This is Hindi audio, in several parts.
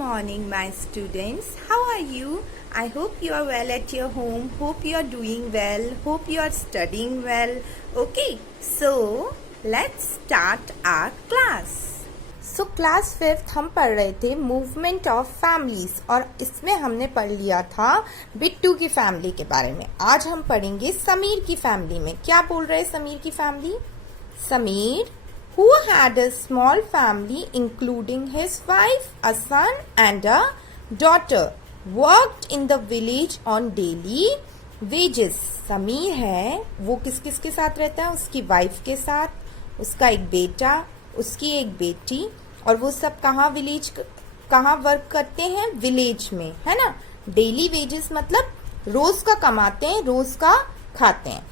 morning, my students. How are you? I hope you are well at your home. Hope you are doing well. Hope you are studying well. Okay, so let's start our class. So class 5th हम पढ़ रहे थे मूवमेंट ऑफ फैमिलीज और इसमें हमने पढ़ लिया था बिट्टू की फैमिली के बारे में. आज हम पढ़ेंगे समीर की फैमिली में. क्या बोल रहे हैं समीर की family? Sameer who had a small family including his wife, a son and a daughter, worked in the village on daily wages. Sameer है वो किस किस के साथ रहता है? उसकी वाइफ के साथ, उसका एक बेटा, उसकी एक बेटी, और वो सब कहाँ वर्क करते हैं? विलेज में, है ना. डेली वेजेस मतलब रोज का कमाते हैं, रोज का खाते हैं.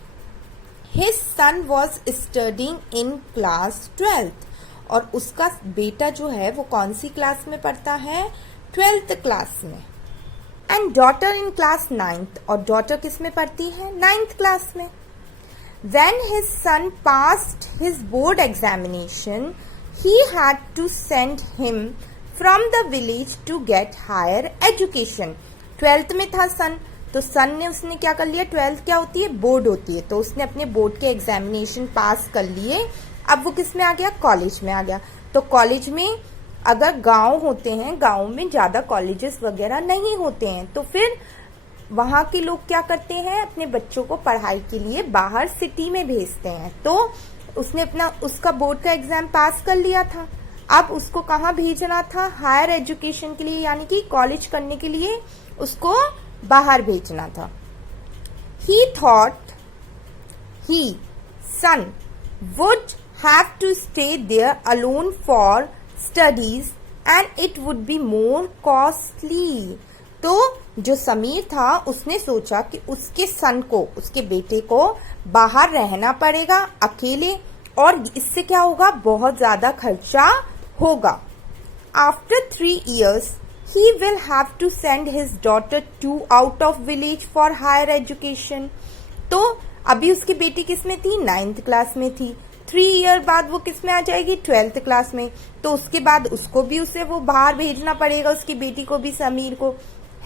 His son was studying in class 12th और उसका बेटा जो है वो कौन सी क्लास में पढ़ता है? 12th क्लास में. And daughter in class 9th और डॉटर किस में पढ़ती है? 9th क्लास में. When his son passed his board examination, he had to send him from the village to get higher education. 12th में था सन, तो सन ने उसने क्या कर लिया? 12th क्या होती है? बोर्ड होती है. तो उसने अपने बोर्ड के एग्जामिनेशन पास कर लिए. अब वो किस में आ गया? कॉलेज में आ गया. तो कॉलेज में अगर गांव होते हैं, गांव में ज्यादा कॉलेजेस वगैरह नहीं होते हैं, तो फिर वहां के लोग क्या करते हैं? अपने बच्चों को पढ़ाई के लिए बाहर सिटी में भेजते हैं. तो उसने उसका बोर्ड का एग्जाम पास कर लिया था. अब उसको कहाँ भेजना था? हायर एजुकेशन के लिए, यानी कि कॉलेज करने के लिए उसको बाहर भेजना था. He thought he, son, would have to stay there alone for studies and it would be more costly. तो जो समीर था उसने सोचा कि उसके सन को, उसके बेटे को बाहर रहना पड़ेगा अकेले, और इससे क्या होगा? बहुत ज्यादा खर्चा होगा. After 3 years he will have to send his daughter to out of village for higher education. तो अभी उसकी बेटी किस में थी? 9th क्लास में थी. 3 ईयर बाद वो किस में आ जाएगी? 12th क्लास में. तो उसके बाद उसको भी उसे वो बाहर भेजना पड़ेगा, उसकी बेटी को भी, समीर को.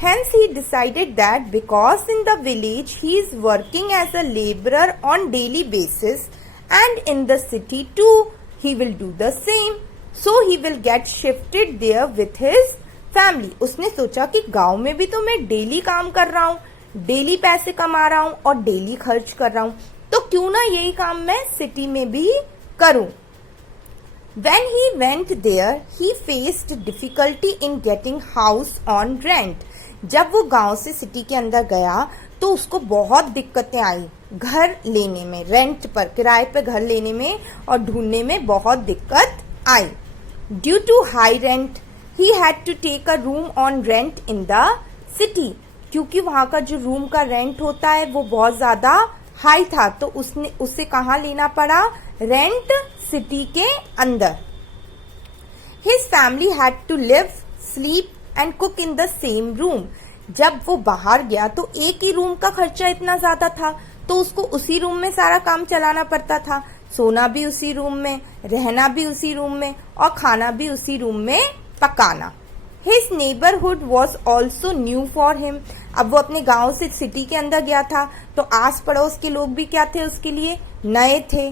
Hence he decided that because in the village he is working as a laborer on daily basis and in the city too he will do the same. So he will get shifted there with his family. उसने सोचा कि गांव में भी तो मैं डेली काम कर रहा हूँ, डेली पैसे कमा रहा हूँ और डेली खर्च कर रहा हूँ, तो क्यों ना यही काम मैं सिटी में भी करूं. When he went there, he faced difficulty in getting house on rent. जब वो गांव से सिटी के अंदर गया तो उसको बहुत दिक्कतें आई घर लेने में, रेंट पर, किराए पे घर लेने में और ढूंढने में बहुत दिक्कत आई. Due to high rent, he had to take a room on rent in the city. क्योंकि वहां का जो रूम का रेंट होता है वो बहुत ज्यादा हाई था, तो उसे कहाँ लेना पड़ा? रेंट सिटी के अंदर. His family had to live, sleep and cook in the same room. जब वो बाहर गया तो एक ही रूम का खर्चा इतना ज्यादा था, तो उसको उसी रूम में सारा काम चलाना पड़ता था. सोना भी उसी रूम में, रहना भी उसी रूम में और खाना भी उसी रूम में पकाना. His neighborhood was also new for him. अब वो अपने गांव से सिटी के अंदर गया था, तो आस पड़ोस के लोग भी क्या थे? उसके लिए नए थे.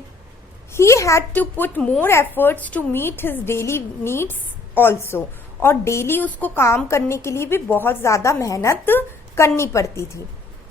He had to put more efforts to meet his daily needs also. और डेली उसको काम करने के लिए भी बहुत ज्यादा मेहनत करनी पड़ती थी.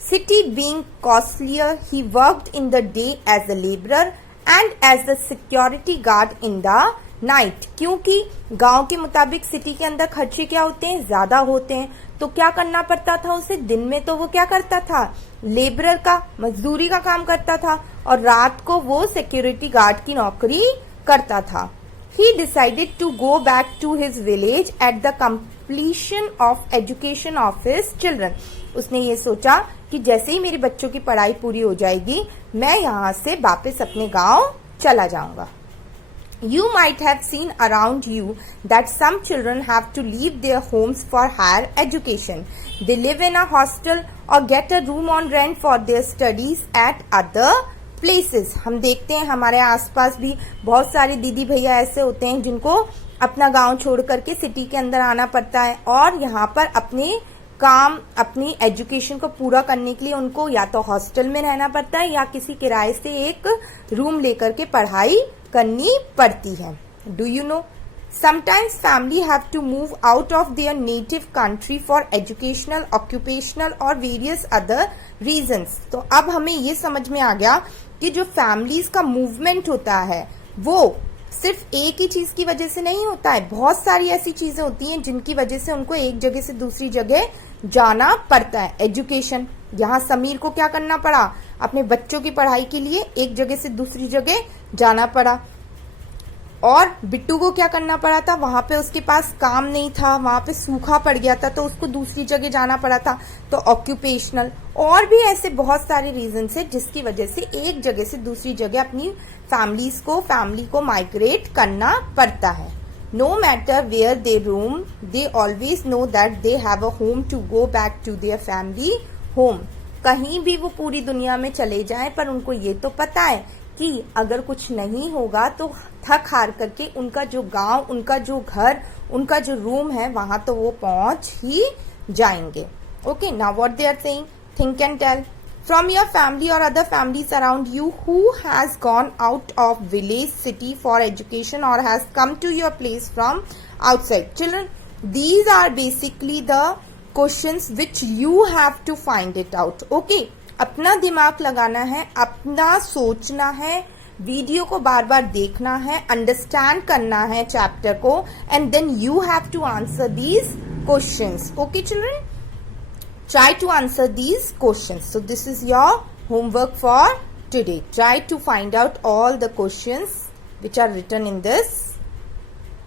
City being costlier, he worked in the day as a laborer and as the security guard in the night. क्योंकि गांव के मुताबिक सिटी के अंदर खर्चे क्या होते हैं? ज्यादा होते हैं. तो क्या करना पड़ता था उसे? दिन में तो वो क्या करता था? लेबरर का, मजदूरी का काम करता था, और रात को वो सिक्योरिटी गार्ड की नौकरी करता था. He decided to go back to his village at the completion of education of his children. उसने ये सोचा कि जैसे ही मेरे बच्चों की पढ़ाई पूरी हो जाएगी मैं यहाँ से वापस अपने गांव चला जाऊंगा. You might have seen around you that some children have to leave their homes for higher education. They live in a hostel or get a room on rent for their studies at other places. हम देखते हैं हमारे आसपास भी बहुत सारे दीदी भैया ऐसे होते हैं जिनको अपना गांव छोड़ करके सिटी के अंदर आना पड़ता है और यहाँ पर अपने काम, अपनी एजुकेशन को पूरा करने के लिए उनको या तो हॉस्टल में रहना पड़ता है या किसी किराए से एक रूम लेकर के पढ़ाई करनी पड़ती है. Do you know, sometimes family have to move out of their native country for educational, occupational और various other reasons. तो अब हमें ये समझ में आ गया कि जो फैमिलीज का मूवमेंट होता है वो सिर्फ एक ही चीज की वजह से नहीं होता है. बहुत सारी ऐसी चीजें होती हैं जिनकी वजह से उनको एक जगह से दूसरी जगह जाना पड़ता है. एजुकेशन, यहाँ समीर को क्या करना पड़ा, अपने बच्चों की पढ़ाई के लिए एक जगह से दूसरी जगह जाना पड़ा. और बिट्टू को क्या करना पड़ा था, वहां पे उसके पास काम नहीं था, वहां पे सूखा पड़ गया था तो उसको दूसरी जगह जाना पड़ा था. तो ऑक्यूपेशनल और भी ऐसे बहुत सारे रीजन है जिसकी वजह से एक जगह से दूसरी जगह अपनी फैमिली को माइग्रेट करना पड़ता है. No matter where they roam, they always know that they have a home to go back to their family home. कहीं भी वो पूरी दुनिया में चले जाएं पर उनको ये तो पता है कि अगर कुछ नहीं होगा तो थक हार करके उनका जो गांव, उनका जो घर, उनका जो रूम है वहां तो वो पहुंच ही जाएंगे. Okay, now what they are saying, think and tell. From your family or other families around you who has gone out of village, city for education or has come to your place from outside. Children, these are basically the questions which you have to find it out. Okay, अपना दिमाग लगाना है, अपना सोचना है, वीडियो को बार बार देखना है, अंडरस्टैंड करना है चैप्टर को, and then you have to answer these questions. Okay children, try to answer these questions. So this is your homework for today. Try to find out all the questions which are written in this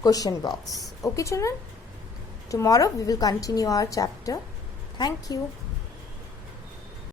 question box. Okay children, tomorrow we will continue our chapter. Thank you.